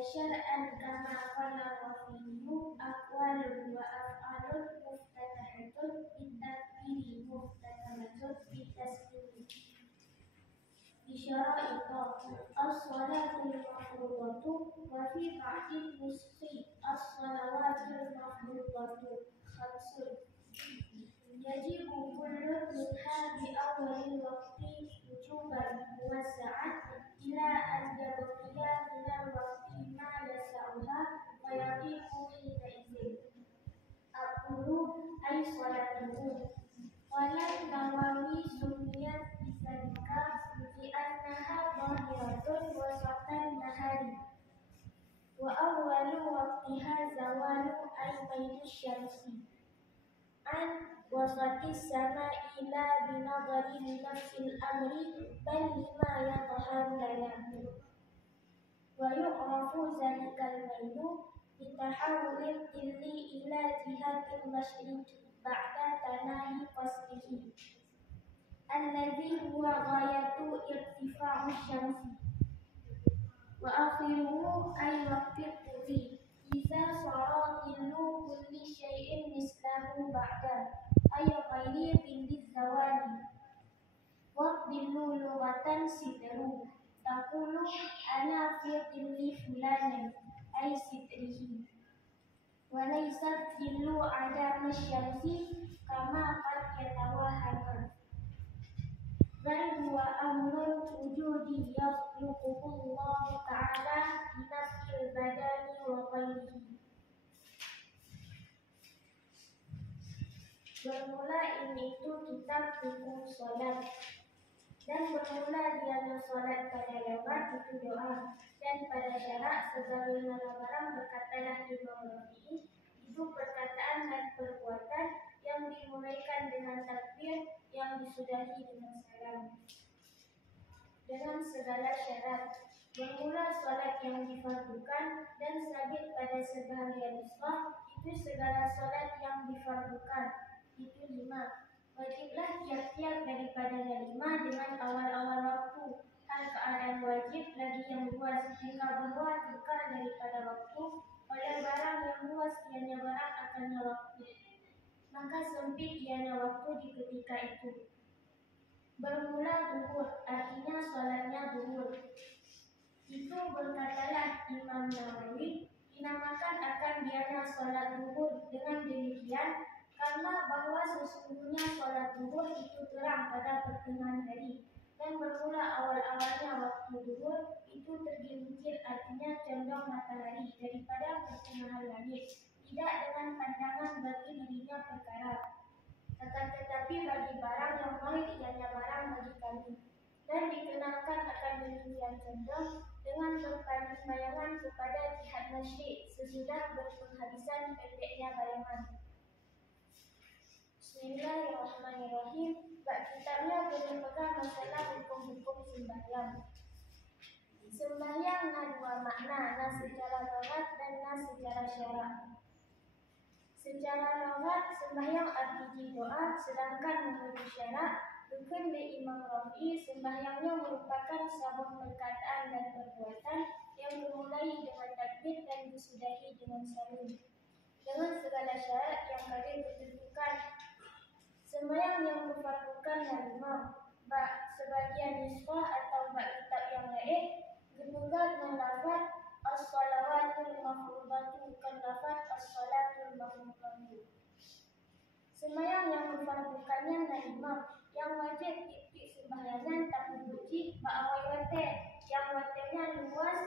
وشرعا كما قال الرافعي أقوال وأفعال مفتتحة بالتكبير مختتمة بالتسليم بشرائط الصلاة المفروضة وفي بعض النسخ الصلوات المفروضة خمس يجب كل منها بأول الوقت وجوبا موسعا إلى أن يبقي من الوقت ما يسعها ويضيق حينئذ أقول أي صلاته. ولا النووي سميت بذلك لأنها ظاهرة وسط النهار وأول وقتها زوال أي ميل الشمس عن وسط السماء لا بنظر لنفس الأمر بل لما يظهر لنا. ويعرف ذلك الميل بتحول الظل إلى جهة المشرق بعد تناهي قصده الذي هو غاية ارتفاع الشمس وآخره أي وقت الطلوع إذا صار ظل كل شيء مثله بعد أي غير ظل الزوال. والظل لغة ستر تقول أنا في ظل فلان أي ستره وليس الظل عدم الشمس كما قد يتوهم بل هو أمر الوجود يخلقه الله تعالى بنفس البدن وغيره. Bermula ini itu kitab hukum sholat dan bermula diana sholat pada lewat itu doa dan pada syarak sebagaimana barang berkatalah Imam Rafi'i itu perkataan dan perbuatan yang dimulaikan dengan takbir yang disudahi dengan salam dengan segala syarat. Bermula sholat yang difardukan dan sabit pada sebahagian islam itu segala sholat yang difardukan itu 5. Wajiblah tiap-tiap daripadanya 5 dengan awal-awal waktu. Hal keadaan wajib lagi yang luas jika bahwa kekal daripada waktu oleh barang yang luas ianya barang akannya waktu, maka sempit ianya waktu di ketika itu. Bermula zuhur artinya sholatnya zuhur. Itu berkatalah Imam Nawawi dinamakan akan diana sholat zuhur dengan demikian karena bahwa sesungguhnya sholat zuhur itu terang pada pertengahan hari dan bermula awal-awalnya waktu zuhur itu tergelincir artinya condong matahari daripada pertengahan langit, tidak dengan pandangan bagi dirinya perkara, akan tetapi bagi barang yang lain ianya barang bagi kami, dan dikenalkan akan demikian condong dengan berpaling bayangan kepada jihad masyrik sesudah berpenghabisan pendeknya bayangan. Bismillahirrahmanirrahim. Bab kitabnya berpegang masalah hukum-hukum sembahyang. Sembahyang ada 2 makna, na secara lughat dan na secara syarak. Secara lughat sembahyang arti doa, sedangkan menurut syarak rukun di Imam Rafi'i sembahyangnya merupakan sebuah perkataan dan perbuatan yang dimulai dengan takbir dan disudahi dengan salam dengan segala syarat yang ada ditentukan. Sembahyang yang difardukan yang 5. Bak sebagian nisbah atau bak kitab yang lain ditunggal dengan lafaz as-salawatul mafrudatu bukan lafaz as-salatul mafrudatu. Sembahyang yang difardukannya yang 5. Yang wajib titik sembahyangan tak berwujud bak awal wate yang watenya luas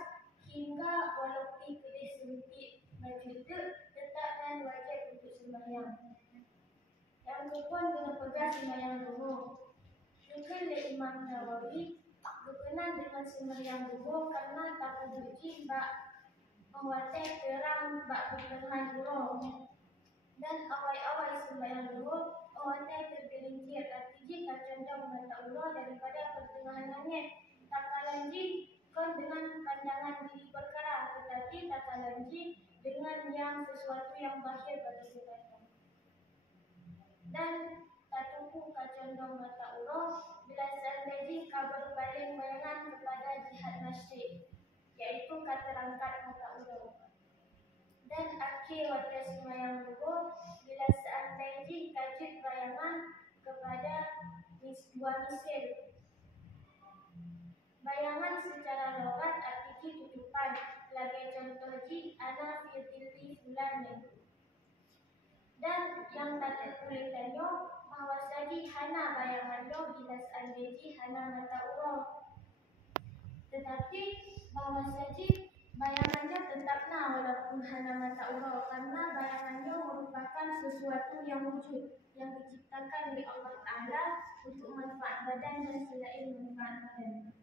hingga walaupun kedai sempit majudu tetap dan wajib untuk sembahyang. Yang rukun kena pegang sembahyang zuhur. Rukun dari Imam Nawawi berkenaan dengan sembahyang zuhur karena tak berwujud bak menguatkan terang bak pertengahan zuhur dan awal-awal sembahyang zuhur menguatkan tergelincir artinya kacandang mata Allah daripada pertengahan langit. Tak kalanji kon dengan pandangan diri perkara tetapi tak kalanji dengan yang sesuatu yang bahir pada kita. Dan tatuku kacondong mata Allah bila seandainya kabar paling bayangan kepada jihad masyrik, yaitu katerangkat mata urang. Dan akhir pada semayang luhur bila seandainya kajut bayangan kepada dua misil. Bayangan secara logat arti tutupan. Sebagai contoh ji ana fi dhilli fulani. Dan yang tak tulisannya bahwa saji hana bayangannya bila seandainya hana mata urang. Tetapi bahwa saji bayangannya tetaplah walaupun hana mata urang, karena bayangannya merupakan sesuatu yang wujud yang diciptakan oleh Allah Ta'ala untuk manfaat badan dan selain manfaat badan.